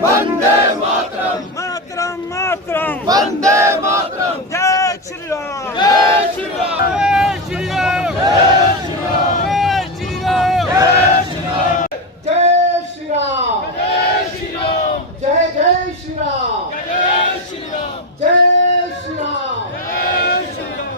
वंदे मातरम, मातरम मातरम, वंदे मातरम, जय श्री राम, जय श्री राम, जय श्री राम, जय श्री राम, जय श्री राम, जय श्री राम, जय श्री राम, जय श्री राम, जय जय श्री राम, जय श्री राम, जय श्री राम। जय श्री राम।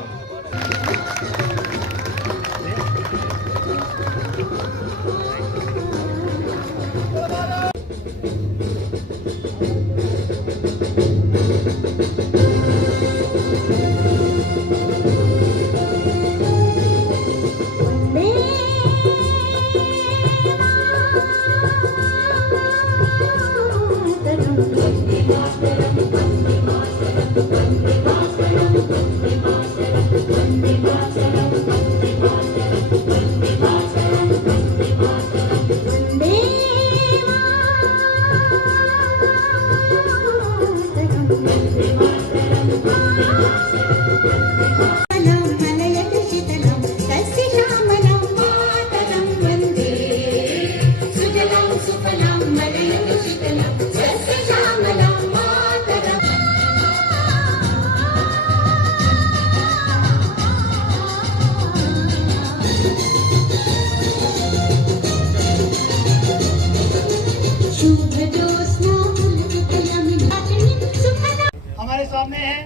हमारे सामने है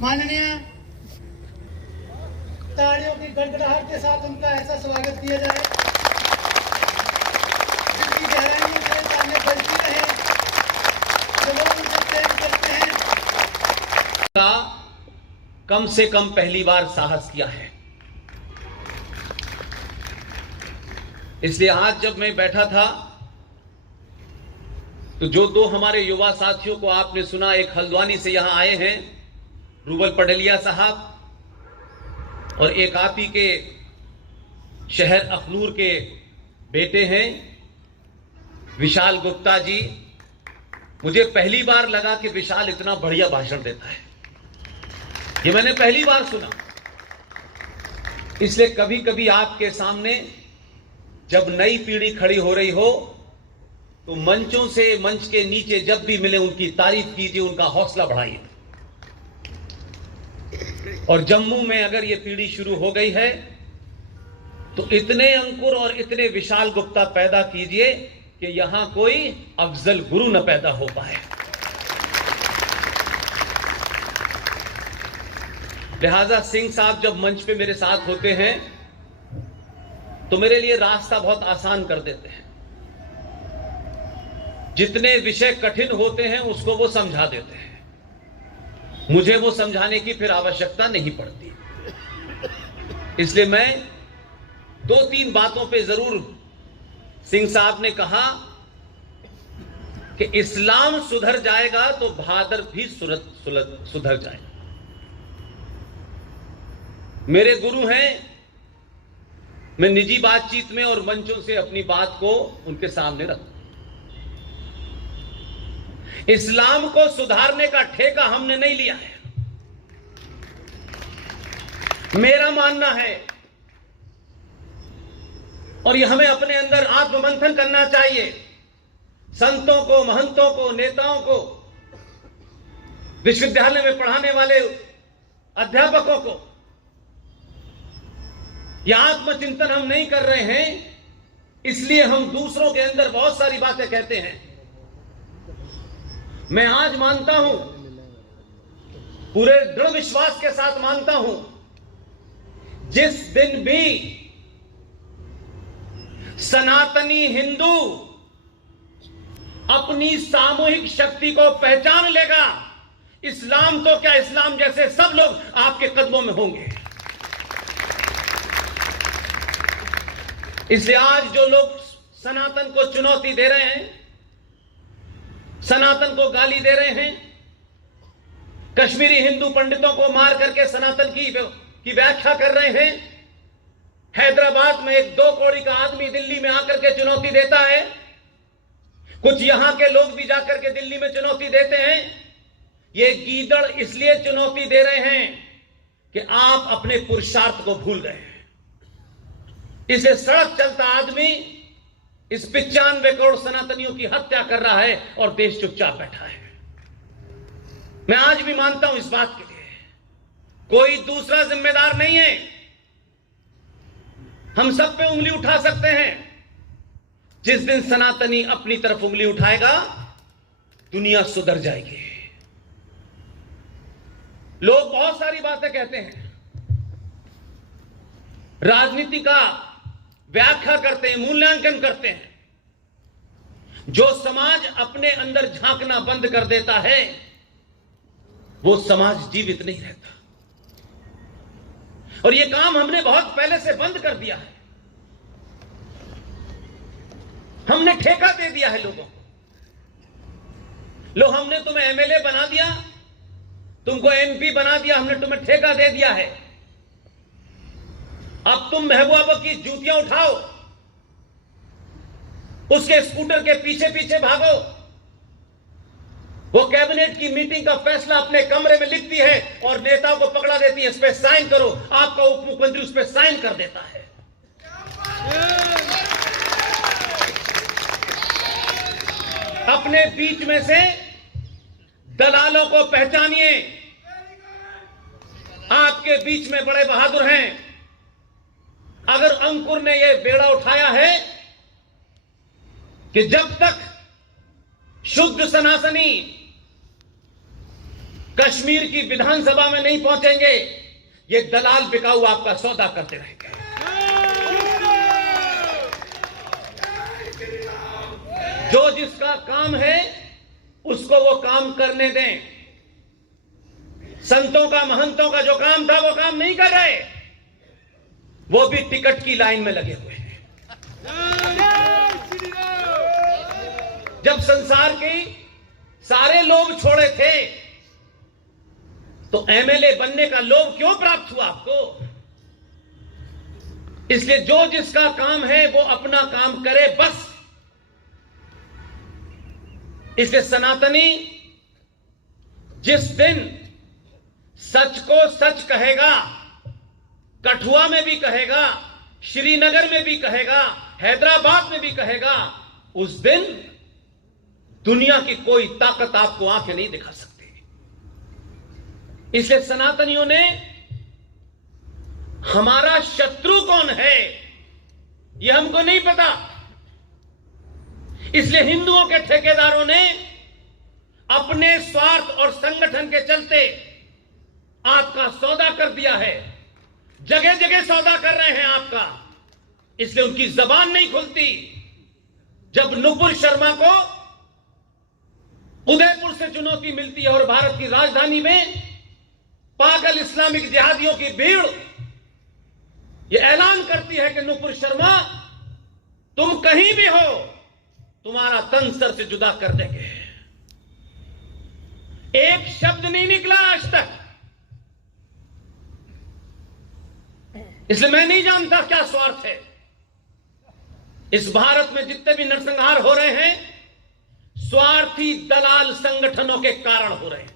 माननीय, तालियों की गड़गड़ाहट के साथ उनका ऐसा स्वागत किया जाए जिनकी गहराइयों से तालियां बजती रहे, जो लोग उनसे प्रेम करते हैं। का कम से कम पहली बार साहस किया है। इसलिए आज जब मैं बैठा था तो जो दो हमारे युवा साथियों को आपने सुना, एक हल्द्वानी से यहां आए हैं रूबल पडलिया साहब, और एक आप ही के शहर अखनूर के बेटे हैं विशाल गुप्ता जी। मुझे पहली बार लगा कि विशाल इतना बढ़िया भाषण देता है, ये मैंने पहली बार सुना। इसलिए कभी कभी आपके सामने जब नई पीढ़ी खड़ी हो रही हो तो मंचों से, मंच के नीचे जब भी मिले उनकी तारीफ कीजिए, उनका हौसला बढ़ाइए। और जम्मू में अगर ये पीढ़ी शुरू हो गई है तो इतने अंकुर और इतने विशाल गुप्ता पैदा कीजिए कि यहां कोई अफजल गुरु न पैदा हो पाए। लिहाजा सिंह साहब जब मंच पे मेरे साथ होते हैं तो मेरे लिए रास्ता बहुत आसान कर देते हैं। जितने विषय कठिन होते हैं उसको वो समझा देते हैं, मुझे वो समझाने की फिर आवश्यकता नहीं पड़ती। इसलिए मैं दो तीन बातों पे जरूर, सिंह साहब ने कहा कि इस्लाम सुधर जाएगा तो भादर भी सुधर जाएगा। मेरे गुरु हैं, मैं निजी बातचीत में और मंचों से अपनी बात को उनके सामने रखता हूं। इस्लाम को सुधारने का ठेका हमने नहीं लिया है। मेरा मानना है, और यह हमें अपने अंदर आत्ममंथन करना चाहिए, संतों को, महंतों को, नेताओं को, विश्वविद्यालय में पढ़ाने वाले अध्यापकों को, यह आत्मचिंतन हम नहीं कर रहे हैं। इसलिए हम दूसरों के अंदर बहुत सारी बातें कहते हैं। मैं आज मानता हूं, पूरे दृढ़ विश्वास के साथ मानता हूं, जिस दिन भी सनातनी हिंदू अपनी सामूहिक शक्ति को पहचान लेगा, इस्लाम तो क्या, इस्लाम जैसे सब लोग आपके कदमों में होंगे। इसलिए आज जो लोग सनातन को चुनौती दे रहे हैं, सनातन को गाली दे रहे हैं, कश्मीरी हिंदू पंडितों को मार करके सनातन की व्याख्या कर रहे हैं, हैदराबाद में एक 2 कौड़ी का आदमी दिल्ली में आकर के चुनौती देता है, कुछ यहां के लोग भी जाकर के दिल्ली में चुनौती देते हैं। ये गीदड़ इसलिए चुनौती दे रहे हैं कि आप अपने पुरुषार्थ को भूल गए हैं। इसे सड़क चलता आदमी इस 95 करोड़ सनातनियों की हत्या कर रहा है और देश चुपचाप बैठा है। मैं आज भी मानता हूं इस बात के लिए कोई दूसरा जिम्मेदार नहीं है। हम सब पे उंगली उठा सकते हैं। जिस दिन सनातनी अपनी तरफ उंगली उठाएगा दुनिया सुधर जाएगी। लोग बहुत सारी बातें कहते हैं, राजनीति का व्याख्या करते हैं, मूल्यांकन करते हैं। जो समाज अपने अंदर झांकना बंद कर देता है वो समाज जीवित नहीं रहता। और यह काम हमने बहुत पहले से बंद कर दिया है। हमने ठेका दे दिया है लोगों को। लो, हमने तुम्हें एमएलए बना दिया, तुमको एमपी बना दिया, हमने तुम्हें ठेका दे दिया है। अब तुम महबूबा की जूतियां उठाओ, उसके स्कूटर के पीछे पीछे भागो। वो कैबिनेट की मीटिंग का फैसला अपने कमरे में लिखती है और नेताओं को पकड़ा देती है, इस पे साइन करो। आपका उप मुख्यमंत्री उस पे साइन कर देता है। अपने बीच में से दलालों को पहचानिए। आपके बीच में बड़े बहादुर हैं। अगर अंकुर ने यह बेड़ा उठाया है कि जब तक शुद्ध सनातनी कश्मीर की विधानसभा में नहीं पहुंचेंगे, ये दलाल बिकाऊ आपका सौदा करते रहेंगे। जो जिसका काम है उसको वो काम करने दें। संतों का, महंतों का जो काम था वो काम नहीं कर रहे, वो भी टिकट की लाइन में लगे हुए हैं। जब संसार के सारे लोग छोड़े थे तो एमएलए बनने का लोभ क्यों प्राप्त हुआ आपको? इसलिए जो जिसका काम है वो अपना काम करे बस। इसलिए सनातनी जिस दिन सच को सच कहेगा, कठुआ में भी कहेगा, श्रीनगर में भी कहेगा, हैदराबाद में भी कहेगा, उस दिन दुनिया की कोई ताकत आपको आंखें नहीं दिखा सकती। इसलिए सनातनियों ने हमारा शत्रु कौन है यह हमको नहीं पता। इसलिए हिंदुओं के ठेकेदारों ने अपने स्वार्थ और संगठन के चलते आपका सौदा कर दिया है। जगह जगह सौदा कर रहे हैं आपका। इसलिए उनकी जबान नहीं खुलती। जब नुपुर शर्मा को उदयपुर से चुनौती मिलती है और भारत की राजधानी में पागल इस्लामिक जिहादियों की भीड़ यह ऐलान करती है कि नुपुर शर्मा तुम कहीं भी हो, तुम्हारा तन सर से जुदा कर देंगे, एक शब्द नहीं निकला आज तक। इसलिए मैं नहीं जानता क्या स्वार्थ है। इस भारत में जितने भी नरसंहार हो रहे हैं स्वार्थी दलाल संगठनों के कारण हो रहे हैं।